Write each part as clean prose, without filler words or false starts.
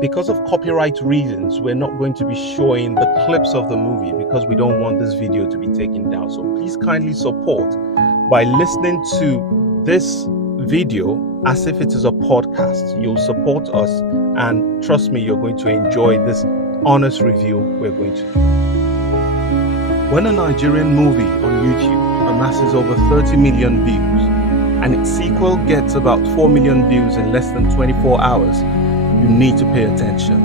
Because of copyright reasons, we're not going to be showing the clips of the movie because we don't want this video to be taken down. So please kindly support by listening to this video as if it is a podcast. You'll support us, and trust me, you're going to enjoy this honest review we're going to do. When a Nigerian movie on YouTube amasses over 30 million views and its sequel gets about 4 million views in less than 24 hours, you need to pay attention.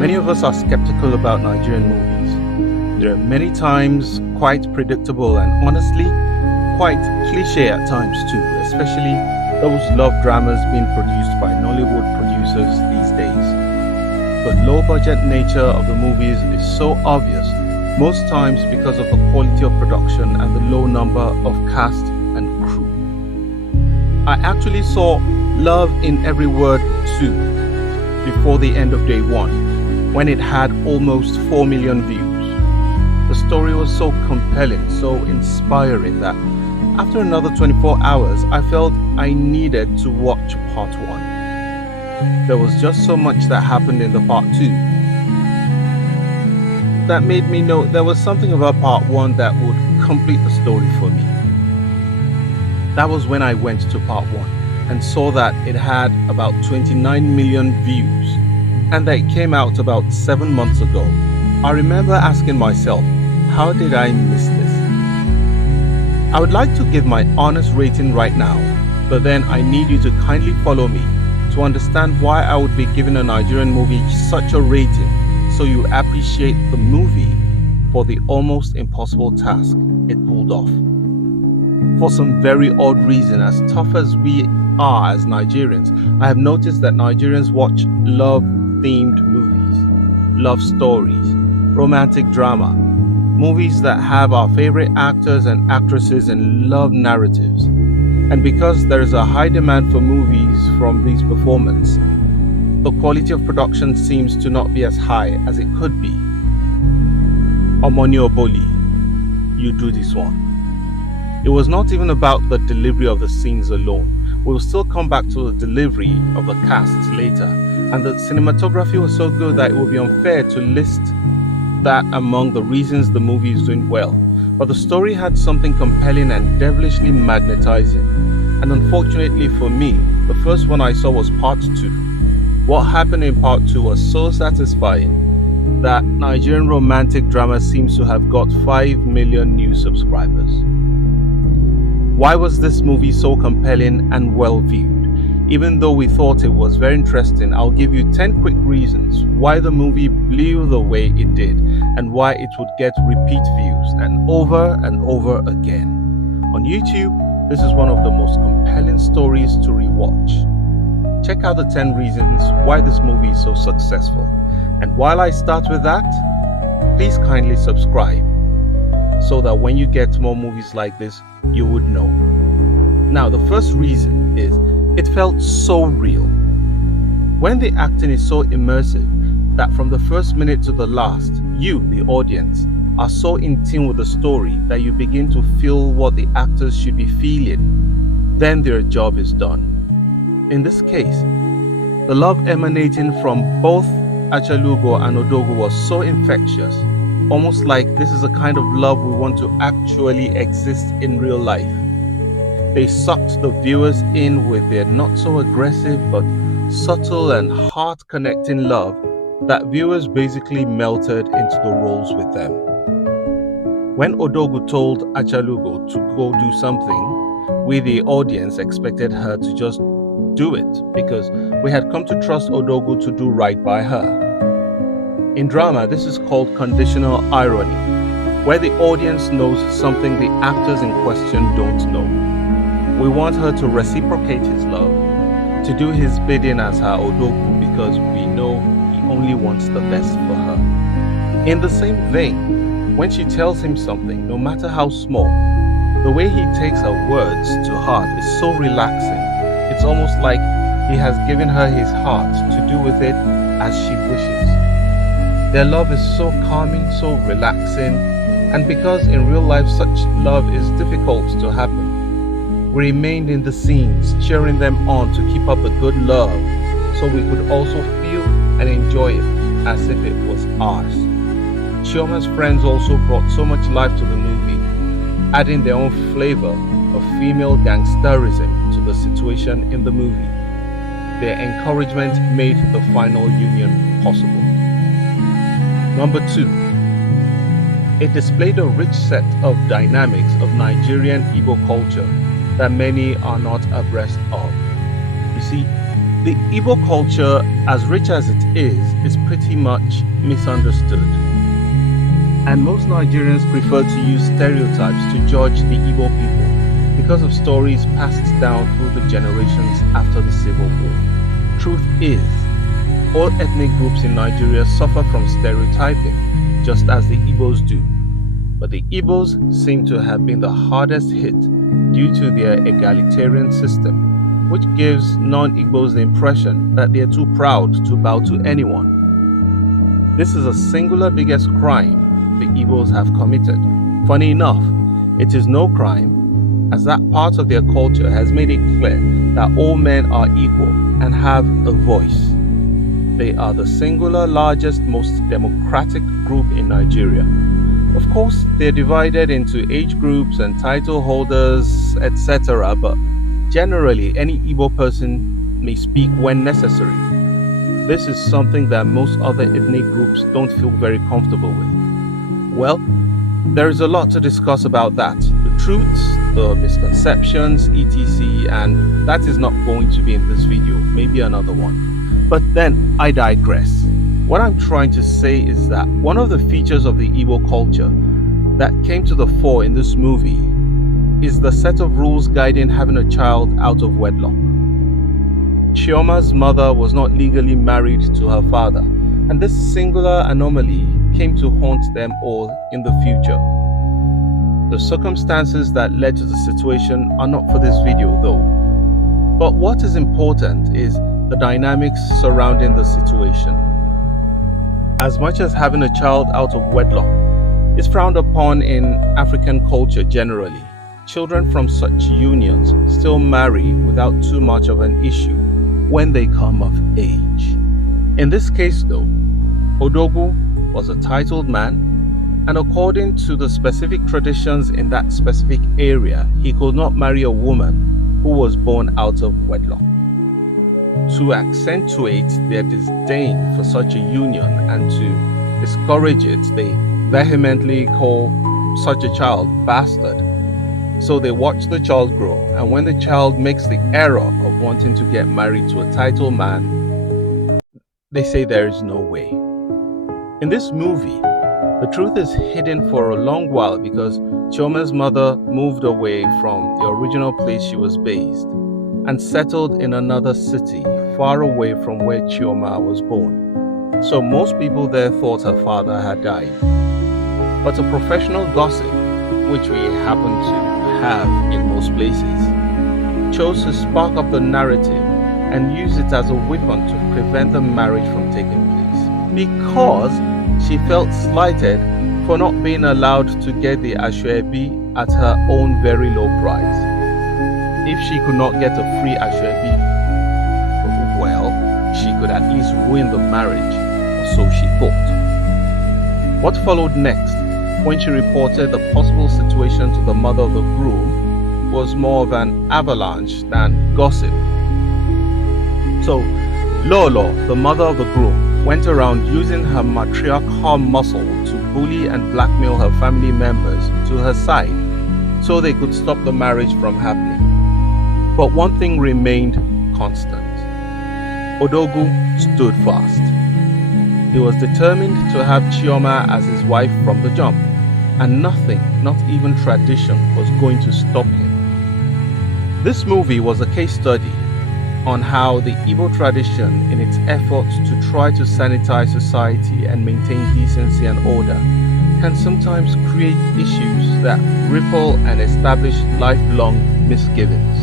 Many of us are skeptical about Nigerian movies. There are many times quite predictable and honestly quite cliche at times too, especially those love dramas being produced by Nollywood producers these days. The low budget nature of the movies is so obvious, most times because of the quality of production and the low number of cast and crew. I actually saw Love in Every Word 2 before the end of day 1, when it had almost 4 million views. The story was so compelling, so inspiring that after another 24 hours, I felt I needed to watch part 1. There was just so much that happened in the part 2 that made me know there was something about part 1 that would complete the story for me. That was when I went to part 1 and saw that it had about 29 million views and that it came out about 7 months ago. I remember asking myself, how did I miss this? I would like to give my honest rating right now, but then I need you to kindly follow me to understand why I would be giving a Nigerian movie such a rating, so you appreciate the movie for the almost impossible task it pulled off. For some very odd reason, as tough as we are as Nigerians, I have noticed that Nigerians watch love-themed movies, love stories, romantic drama, movies that have our favorite actors and actresses and love narratives. And because there is a high demand for movies from these performances, the quality of production seems to not be as high as it could be. Omoni Oboli, you do this one. It was not even about the delivery of the scenes alone. We'll still come back to the delivery of the casts later. And the cinematography was so good that it would be unfair to list that among the reasons the movie is doing well. But the story had something compelling and devilishly magnetizing. And unfortunately for me, the first one I saw was part 2. What happened in part 2 was so satisfying that Nigerian romantic drama seems to have got 5 million new subscribers. Why was this movie so compelling and well viewed? Even though we thought it was very interesting, I'll give you 10 quick reasons why the movie blew the way it did and why it would get repeat views and over again. On YouTube, this is one of the most compelling stories to rewatch. Check out the 10 reasons why this movie is so successful. And while I start with that, please kindly subscribe so that when you get more movies like this, you would know. Now, the first reason is it felt so real. When the acting is so immersive that from the first minute to the last, you, the audience, are so in tune with the story that you begin to feel what the actors should be feeling, then their job is done. In this case, the love emanating from both Achalugo and Odogwu was so infectious, almost like this is a kind of love we want to actually exist in real life. They sucked the viewers in with their not so aggressive but subtle and heart-connecting love that viewers basically melted into the roles with them. When Odogwu told Achalugo to go do something, we the audience expected her to just do it because we had come to trust Odogwu to do right by her. In drama, this is called conditional irony, where the audience knows something the actors in question don't know. We want her to reciprocate his love, to do his bidding as her Odogwu because we know he only wants the best for her. In the same vein, when she tells him something, no matter how small, the way he takes her words to heart is so relaxing. It's almost like he has given her his heart to do with it as she wishes. Their love is so calming, so relaxing, and because in real life such love is difficult to happen, we remained in the scenes, cheering them on to keep up the good love so we could also feel and enjoy it as if it was ours. Chioma's friends also brought so much life to the movie, adding their own flavor of female gangsterism to the situation in the movie. Their encouragement made the final union possible. Number 2, it displayed a rich set of dynamics of Nigerian Igbo culture that many are not abreast of. You see, the Igbo culture, as rich as it is pretty much misunderstood. And most Nigerians prefer to use stereotypes to judge the Igbo people because of stories passed down through the generations after the Civil War. Truth is, all ethnic groups in Nigeria suffer from stereotyping, just as the Igbos do. But the Igbos seem to have been the hardest hit due to their egalitarian system, which gives non-Igbos the impression that they are too proud to bow to anyone. This is the singular biggest crime the Igbos have committed. Funny enough, it is no crime, as that part of their culture has made it clear that all men are equal and have a voice. They are the singular largest, most democratic group in Nigeria. Of course, they're divided into age groups and title holders, etc., but generally, any Igbo person may speak when necessary. This is something that most other ethnic groups don't feel very comfortable with. Well, there is a lot to discuss about that. The truths, the misconceptions, etc., and that is not going to be in this video, maybe another one. But then I digress. What I'm trying to say is that one of the features of the Igbo culture that came to the fore in this movie is the set of rules guiding having a child out of wedlock. Chioma's mother was not legally married to her father, and this singular anomaly came to haunt them all in the future. The circumstances that led to the situation are not for this video though. But what is important is the dynamics surrounding the situation. As much as having a child out of wedlock is frowned upon in African culture generally, children from such unions still marry without too much of an issue when they come of age. In this case though, Odogwu was a titled man, and according to the specific traditions in that specific area, he could not marry a woman who was born out of wedlock. To accentuate their disdain for such a union and to discourage it, they vehemently call such a child bastard. So they watch the child grow, and when the child makes the error of wanting to get married to a titled man, they say there is no way. In this movie, the truth is hidden for a long while because Chioma's mother moved away from the original place she was based and settled in another city far away from where Chioma was born. So most people there thought her father had died. But a professional gossip, which we happen to have in most places, chose to spark up the narrative and use it as a weapon to prevent the marriage from taking place, because she felt slighted for not being allowed to get the Ashwebi at her own very low price. If she could not get a free Ashwebi, well, she could at least ruin the marriage, or so she thought. What followed next, when she reported the possible situation to the mother of the groom, was more of an avalanche than gossip. So, Lolo, the mother of the groom, went around using her matriarchal muscle to bully and blackmail her family members to her side so they could stop the marriage from happening. But one thing remained constant. Odogwu stood fast. He was determined to have Chioma as his wife from the jump, and nothing, not even tradition, was going to stop him. This movie was a case study on how the Igbo tradition, in its efforts to try to sanitize society and maintain decency and order, can sometimes create issues that ripple and establish lifelong misgivings.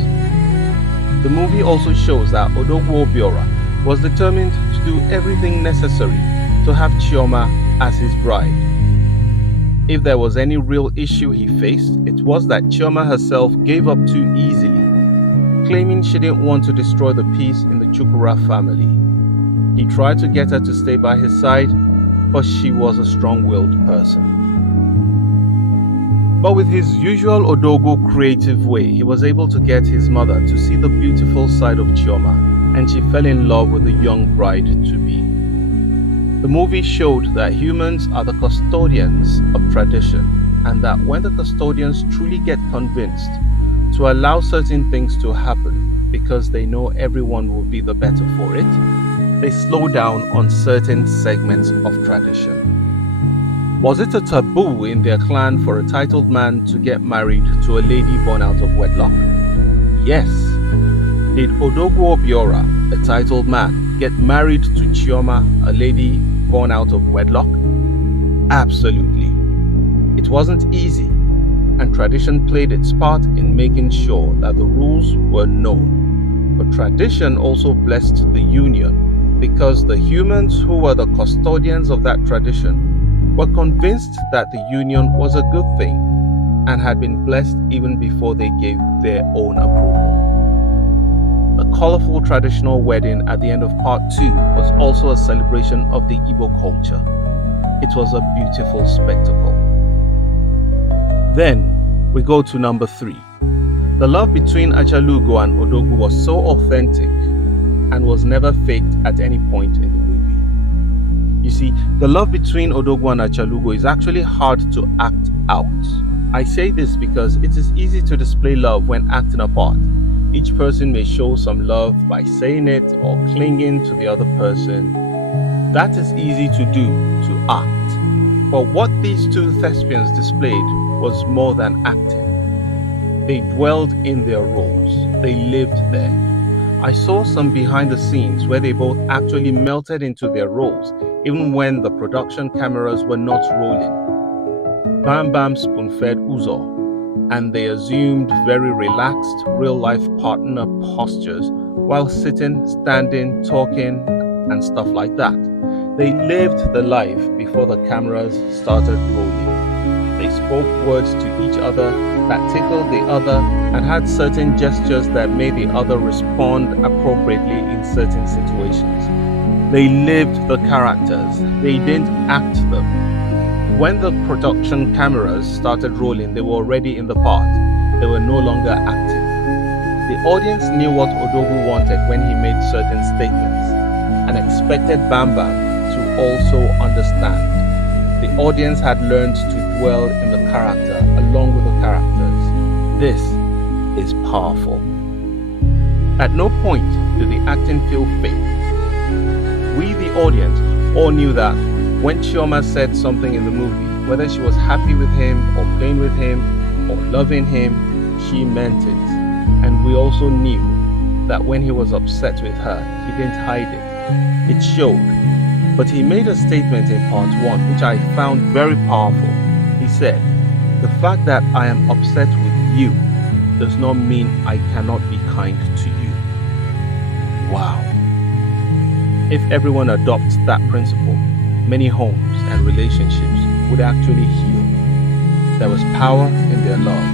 The movie also shows that Odogwu Obiora was determined to do everything necessary to have Chioma as his bride. If there was any real issue he faced, it was that Chioma herself gave up too easily, claiming she didn't want to destroy the peace in the Chukura family. He tried to get her to stay by his side, but she was a strong-willed person. But with his usual Odogwu creative way, he was able to get his mother to see the beautiful side of Chioma, and she fell in love with the young bride-to-be. The movie showed that humans are the custodians of tradition, and that when the custodians truly get convinced to allow certain things to happen because they know everyone will be the better for it, they slow down on certain segments of tradition. Was it a taboo in their clan for a titled man to get married to a lady born out of wedlock? Yes. Did Odogwu Obiora, a titled man, get married to Chioma, a lady born out of wedlock? Absolutely. It wasn't easy, and tradition played its part in making sure that the rules were known. But tradition also blessed the union because the humans who were the custodians of that tradition were convinced that the union was a good thing and had been blessed even before they gave their own approval. The colorful traditional wedding at the end of part 2 was also a celebration of the Igbo culture. It was a beautiful spectacle. Then we go to number 3. The love between Achalugo and Odogwu was so authentic and was never faked at any point in the movie. You see, the love between Odogwu and Achalugo is actually hard to act out. I say this because it is easy to display love when acting a part. Each person may show some love by saying it or clinging to the other person. That is easy to do, to act. But what these two thespians displayed was more than acting. They dwelled in their roles. They lived there. I saw some behind the scenes where they both actually melted into their roles, even when the production cameras were not rolling. Bambam spoon-fed Uzor, and they assumed very relaxed, real-life partner postures while sitting, standing, talking, and stuff like that. They lived the life before the cameras started rolling. They spoke words to each other that tickled the other and had certain gestures that made the other respond appropriately in certain situations. They lived the characters. They didn't act them. When the production cameras started rolling, they were already in the part. They were no longer acting. The audience knew what Odogwu wanted when he made certain statements and expected Bambam to also understand. The audience had learned to dwell in the character along with the characters. This is powerful. At no point did the acting feel fake. We, the audience, all knew that when Chioma said something in the movie, whether she was happy with him or playing with him or loving him, she meant it. And we also knew that when he was upset with her, he didn't hide it. It showed. But he made a statement in part 1 which I found very powerful. He said, "The fact that I am upset with you does not mean I cannot be kind to you." Wow. If everyone adopts that principle, many homes and relationships would actually heal. There was power in their love,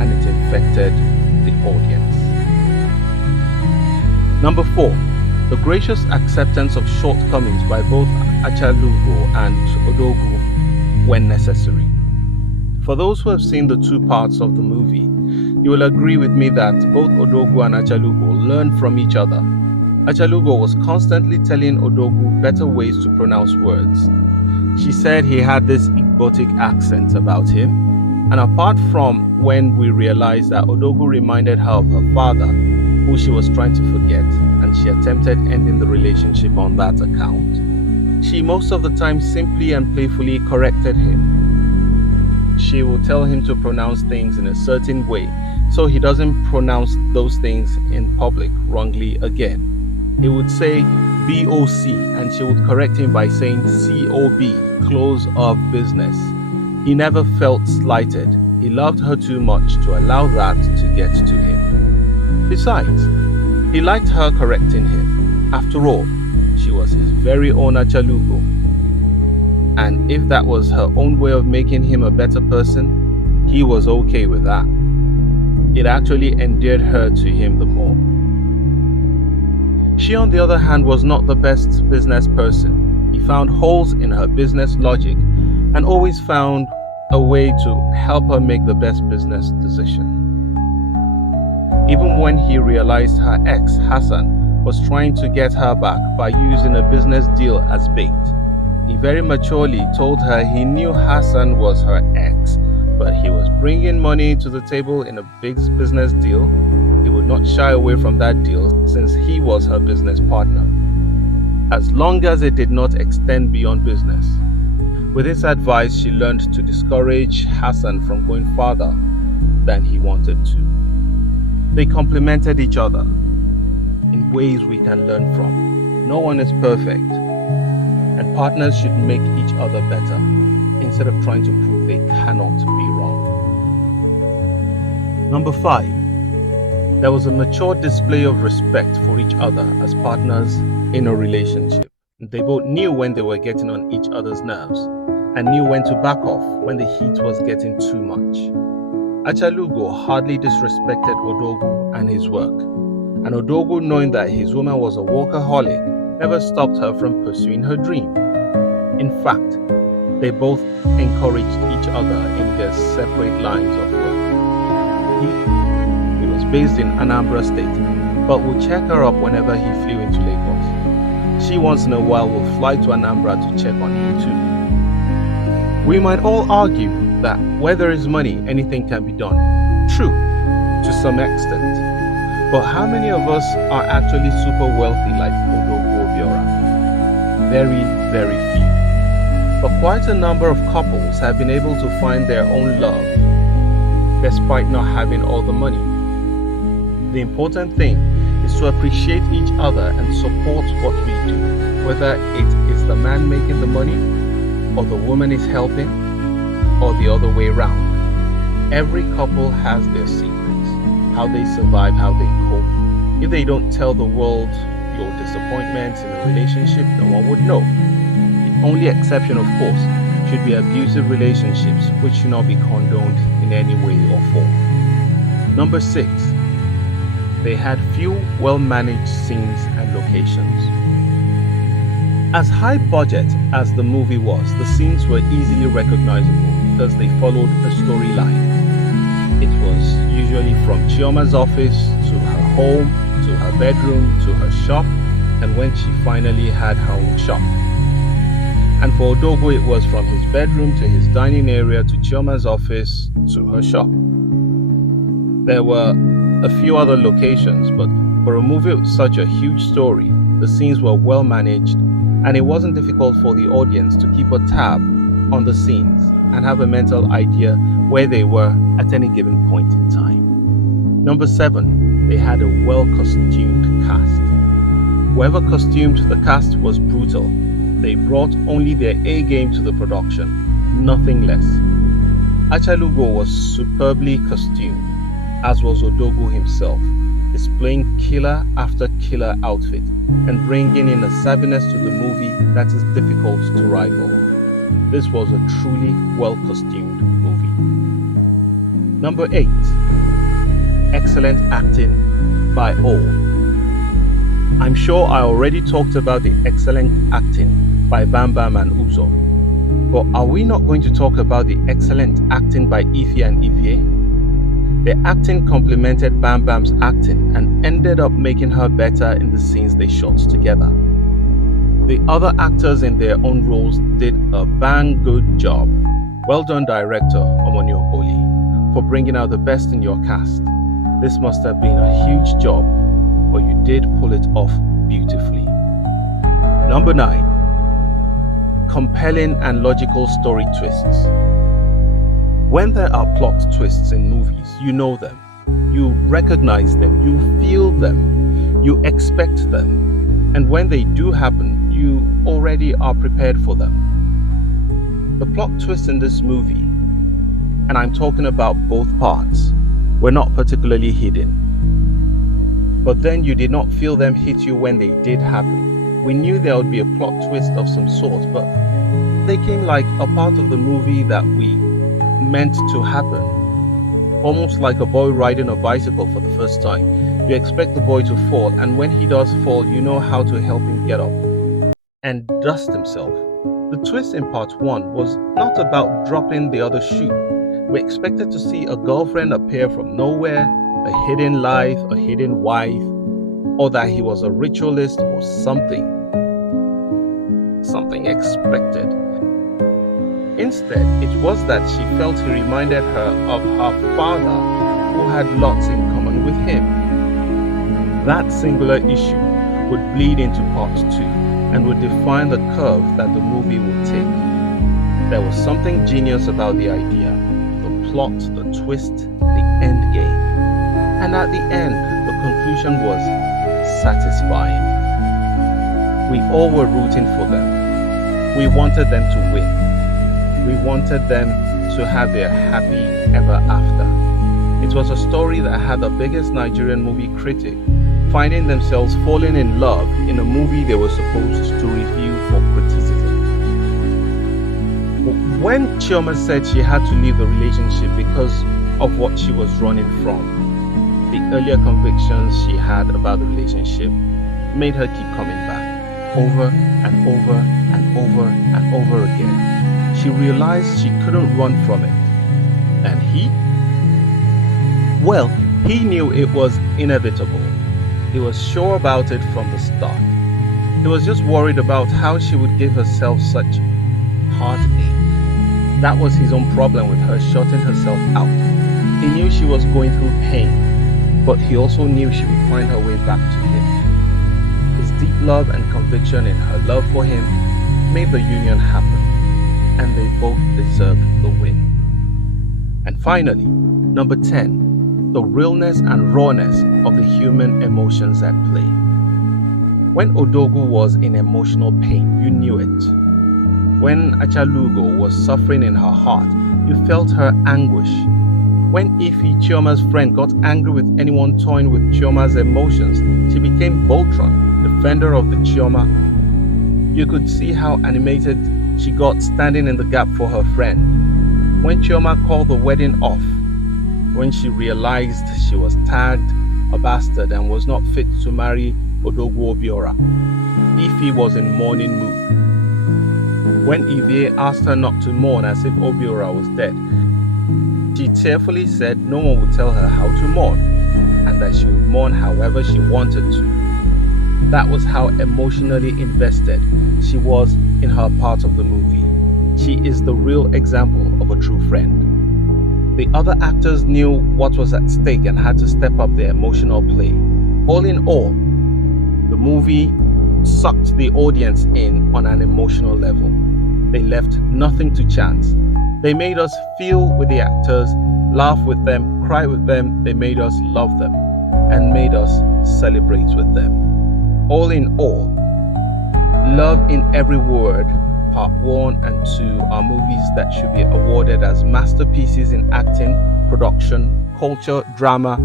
and it infected the audience. Number 4. The gracious acceptance of shortcomings by both Achalugo and Odogwu when necessary. For those who have seen the two parts of the movie, you will agree with me that both Odogwu and Achalugo learned from each other. Achalugo was constantly telling Odogwu better ways to pronounce words. She said he had this Igbotic accent about him, and apart from when we realized that Odogwu reminded her of her father, who she was trying to forget, and she attempted ending the relationship on that account, she most of the time simply and playfully corrected him. She will tell him to pronounce things in a certain way so he doesn't pronounce those things in public wrongly again. He would say BOC and she would correct him by saying COB, close of business. He never felt slighted. He loved her too much to allow that to get to him. Besides, he liked her correcting him. After all, she was his very own Achalugo. And if that was her own way of making him a better person, he was okay with that. It actually endeared her to him the more. She, on the other hand, was not the best business person. He found holes in her business logic and always found a way to help her make the best business decision. Even when he realized her ex, Hassan, was trying to get her back by using a business deal as bait, he very maturely told her he knew Hassan was her ex, but he was bringing money to the table in a big business deal. He would not shy away from that deal since he was her business partner, as long as it did not extend beyond business. With his advice, she learned to discourage Hassan from going farther than he wanted to. They complemented each other in ways we can learn from. No one is perfect, and partners should make each other better instead of trying to prove they cannot be wrong. Number 5. There was a mature display of respect for each other as partners in a relationship. They both knew when they were getting on each other's nerves and knew when to back off when the heat was getting too much. Achalugo hardly disrespected Odogwu and his work, and Odogwu, knowing that his woman was a workaholic, never stopped her from pursuing her dream. In fact, they both encouraged each other in their separate lines of work. He was based in Anambra State, but would check her up whenever he flew into Lagos. She once in a while would fly to Anambra to check on him too. We might all argue that where there is money, anything can be done. True, to some extent. But how many of us are actually super wealthy like Odogwu Obiora? Very, very few. But quite a number of couples have been able to find their own love despite not having all the money. The important thing is to appreciate each other and support what we do, whether it is the man making the money or the woman is helping, or the other way around. Every couple has their secrets, how they survive, how they cope. If they don't tell the world your disappointments in a relationship, no one would know. The only exception, of course, should be abusive relationships, which should not be condoned in any way or form. Number 6, they had few well-managed scenes and locations. As high budget as the movie was, the scenes were easily recognizable because they followed a storyline. It was usually from Chioma's office to her home, to her bedroom, to her shop, and when she finally had her own shop. And for Odogwu, it was from his bedroom to his dining area to Chioma's office to her shop. There were a few other locations, but for a movie with such a huge story, the scenes were well managed, and it wasn't difficult for the audience to keep a tab on the scenes and have a mental idea where they were at any given point in time. Number 7, they had a well-costumed cast. Whoever costumed the cast was brutal. They brought only their A game to the production, nothing less. Achalugo was superbly costumed, as was Odogwu himself, displaying killer after killer outfit and bringing in a savviness to the movie that is difficult to rival. This was a truly well-costumed movie. Number 8, excellent acting by all. I'm sure I already talked about the excellent acting by Bambam and Uzor, but are we not going to talk about the excellent acting by Ife and Ivie? Their acting complemented Bambam's acting and ended up making her better in the scenes they shot together. The other actors in their own roles did a bang good job. Well done, director Omoni Oboli, for bringing out the best in your cast. This must have been a huge job, but you did pull it off beautifully. Number 9, compelling and logical story twists. When there are plot twists in movies, you know them, you recognize them, you feel them, you expect them, and when they do happen, you already are prepared for them. The plot twists in this movie, and I'm talking about both parts, were not particularly hidden. But then you did not feel them hit you when they did happen. We knew there would be a plot twist of some sort, but they came like a part of the movie that we meant to happen. Almost like a boy riding a bicycle for the first time. You expect the boy to fall, and when he does fall, you know how to help him get up and dust himself. The twist in part 1 was not about dropping the other shoe. We expected to see a girlfriend appear from nowhere, a hidden life, a hidden wife, or that he was a ritualist or something expected. Instead, it was that she felt he reminded her of her father, who had lots in common with him. That singular issue would bleed into part 2 and would define the curve that the movie would take. There was something genius about the idea, the plot, the twist, the end game. And at the end, the conclusion was satisfying. We all were rooting for them. We wanted them to win. We wanted them to have their happy ever after. It was a story that had the biggest Nigerian movie critic finding themselves falling in love in a movie they were supposed to review for criticism. When Chioma said she had to leave the relationship because of what she was running from, the earlier convictions she had about the relationship made her keep coming back over and over and over and over again. She realized she couldn't run from it. And he? Well, he knew it was inevitable. He was sure about it from the start. He was just worried about how she would give herself such heartache. That was his own problem with her shutting herself out. He knew she was going through pain, but he also knew she would find her way back to him. His deep love and conviction in her love for him made the union happen, and they both deserved the win. And finally, number 10. The realness and rawness of the human emotions at play. When Odogwu was in emotional pain, you knew it. When Achalugo was suffering in her heart, you felt her anguish. When Ifi, Chioma's friend, got angry with anyone toying with Chioma's emotions, she became Voltron, defender of the Chioma. You could see how animated she got standing in the gap for her friend. When Chioma called the wedding off, when she realized she was tagged, a bastard, and was not fit to marry Odogwu Obiora, Ife was in mourning mood. When Ivie asked her not to mourn as if Obiora was dead, she tearfully said no one would tell her how to mourn, and that she would mourn however she wanted to. That was how emotionally invested she was in her part of the movie. She is the real example of a true friend. The other actors knew what was at stake and had to step up their emotional play. All in all, the movie sucked the audience in on an emotional level. They left nothing to chance. They made us feel with the actors, laugh with them, cry with them. They made us love them and made us celebrate with them. All in all, Love in Every Word, Part 1 and 2 are movies that should be awarded as masterpieces in acting, production, culture, drama,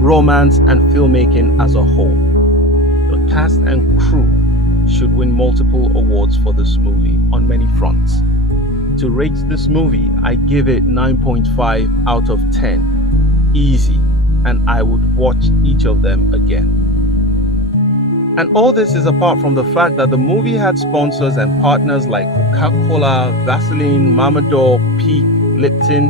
romance, and filmmaking as a whole. The cast and crew should win multiple awards for this movie on many fronts. To rate this movie, I give it 9.5 out of 10. Easy, and I would watch each of them again. And all this is apart from the fact that the movie had sponsors and partners like Coca-Cola, Vaseline, Mamador, Peak, Lipton,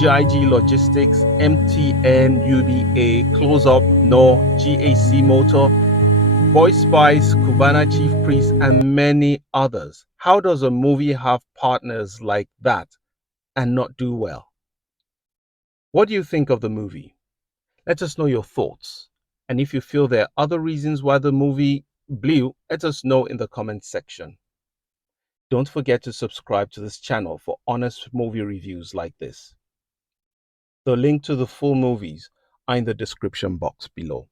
GIG Logistics, MTN, UBA, Close Up, Knorr, GAC Motor, Boy Spice, Cubana Chief Priest, and many others. How does a movie have partners like that and not do well? What do you think of the movie? Let us know your thoughts. And if you feel there are other reasons why the movie blew, let us know in the comment section. Don't forget to subscribe to this channel for honest movie reviews like this. The link to the full movies are in the description box below.